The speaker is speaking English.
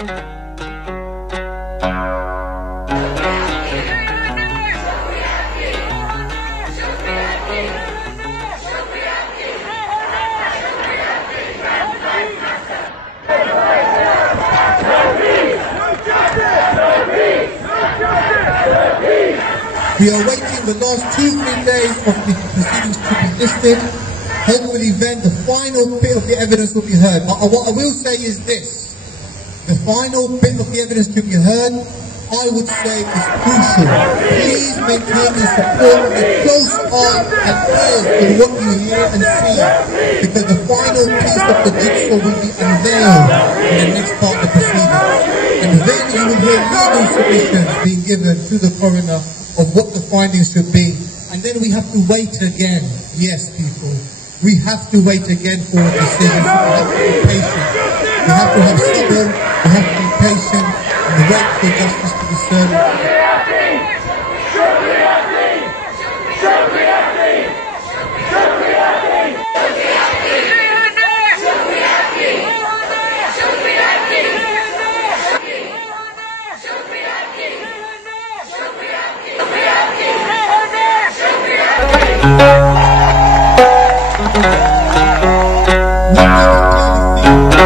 We are waiting the last 2-3 days of the proceedings to be listed. Hopefully then the final bit of the evidence will be heard. But what I will say is this. The final bit of the evidence to be heard, I would say, is crucial. Please maintain your support and a close eye and ear to what you hear and see, because the final piece of the jigsaw will be unveiled in the next part of the proceedings. And then you will hear legal submissions being given to the coroner of what the findings should be. And then we have to wait again. Yes, people. We have to wait again for a decision. So we have to be patient. We have to have stubborn. We have to be patient and wait for justice to be served. What